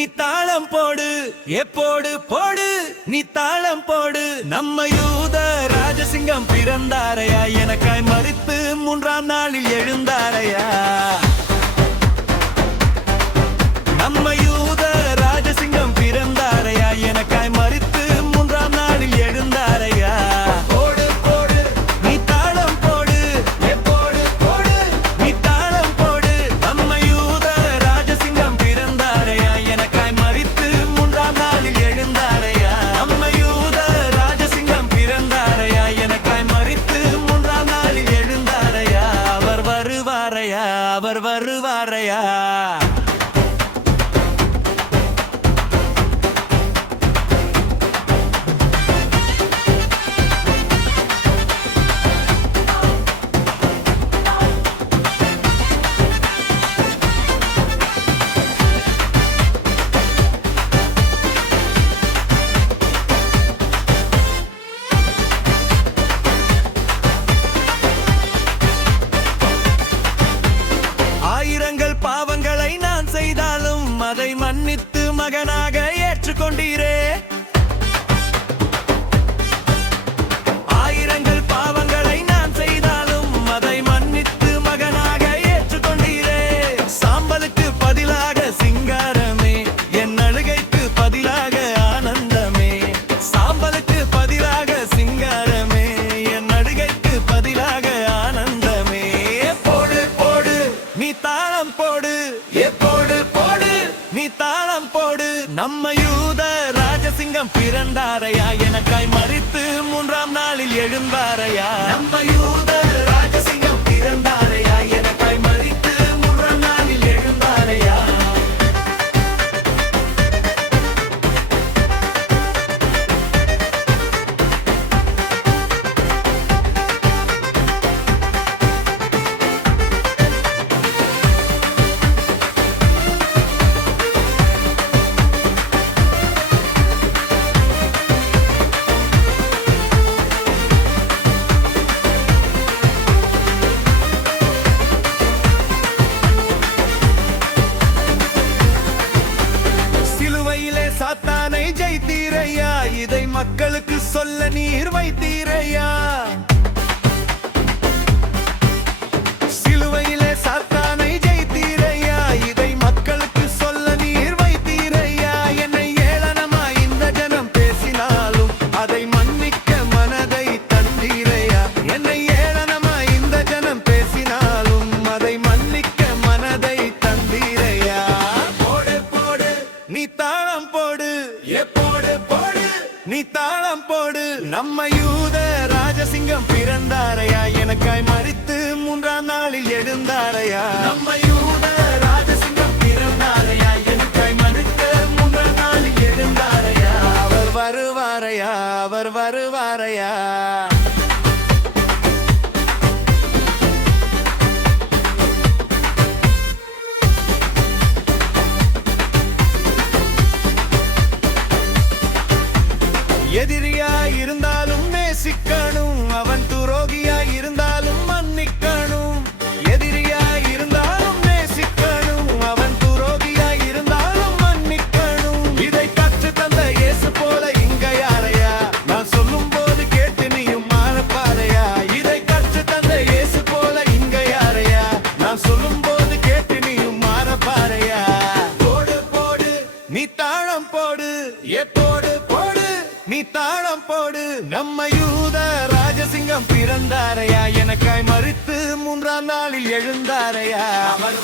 நீ தாளம் போடு, எப்போடு போடு, நீ தாளம் போடு. நம்ம யூத ராஜசிங்கம் பிறந்தாரையா, எனக்காய் மரித்து 3ஆம் நாளில் எழுந்தாரையா. நம்ம யூத ராஜசிங்கம் பிறந்தாரையா, எனக்காய் மரித்து 3ஆம் நாளில் எழுந்தாரையா. போடு போடு நீ தாளம் போடு, எப்போடு போடு நீ தாளம் போடு. நம்ம யூத ராஜசிங்கம் பிறந்தாரையா, எனக்காய் மரித்து 3ஆம் நாளில் எழுந்தாரையா. நம்ம யூத ராஜசிங்கம் பிறந்தாரையா, எனக்காய் மரித்து 3ஆம் நாளில் எழுந்தாரையா. அவர் வருவாரையா, அவர் வருவாரையா. பாவங்களை நான் செய்தாலும் அதை மன்னித்து மகனாக ஏற்றுக்கொண்டீரே. ஆயிரங்கள் பாவங்களை நான் செய்தாலும் அதை மன்னித்து மகனாக ஏற்றுக்கொண்டீரே. சாம்பலுக்கு பதிலாக சிங்காரமே, என் அழுகைக்கு பதிலாக ஆனந்தமே. சாம்பலுக்கு பதிலாக சிங்காரமே, என் அழுகைக்கு பதிலாக ஆனந்தமே. போடு போடு நீ தாளம் போடு, எப்போடு போடு நீ தாளம் போடு. நம்ம யூத ராஜசிங்கம் பிறந்தாரையா, எனக்காய் மரித்து 3ஆம் நாளில் எழுந்தாரையா. நம்ம யூத ராஜசிங்கம் பிறந்தாரையா, எனக்காய் மரித்து 3ஆம் நாளில் எழுந்தாரையா. சாத்தானை ஜெயித்தீரையா, இதை மக்களுக்கு சொல்ல நீர் வைத்தீரையா. சிலுவையிலே சாத்தானை ஜெயித்தீரையா, இதை மக்களுக்கு சொல்ல நீர் வைத்தீரையா. என்னை ஏளனமா இந்த ஜனம் பேசினாலும் அதை மன்னிக்க மனதை தந்தீரையா. என்னை ஏளனமா இந்த ஜனம் பேசினாலும் அதை மன்னிக்க மனதை தந்தீரையா. போடு போடு நீ தாளம் போடு, எப்போடு போடு நீ தாளம் போடு. நம்ம யூத ராஜசிங்கம் பிறந்தாரையா, எனக்காய் மரித்து 3ஆம் நாளில் எழுந்தாரையா. நம்ம யூத ராஜசிங்கம் பிறந்தாரையா, எனக்காய் மரித்து 3ஆம் நாளில் எழுந்தாரையா. அவர் வருவாரையா, அவர் வருவாரையா. எதிரியா இருந்தாலும் நேசிக்கணும், அவன் துரோகியா இருந்தாலும் மன்னிக்கணும். எதிரியா இருந்தாலும் நேசிக்கணும், அவன் துரோகியா இருந்தாலும் மன்னிக்கணும். இதை கற்று தந்த இயேசு போல இங்க யாரையா, நான் சொல்லும் போது கேட்டு நீயும் மாறப்பாரையா. இதை கற்று தந்த இயேசு போல இங்க யாரையா, நான் சொல்லும் போது கேட்டு நீயும் மாறப்பாரையா. போடு போடு நீ தாளம் போடு, எப்போடு போடு நீ தாளம் போடு. நம்ம யூத ராஜசிங்கம் பிறந்தாரையா, எனக்காய் மரித்து 3ஆம் நாளில் எழுந்தாரையா. அவர்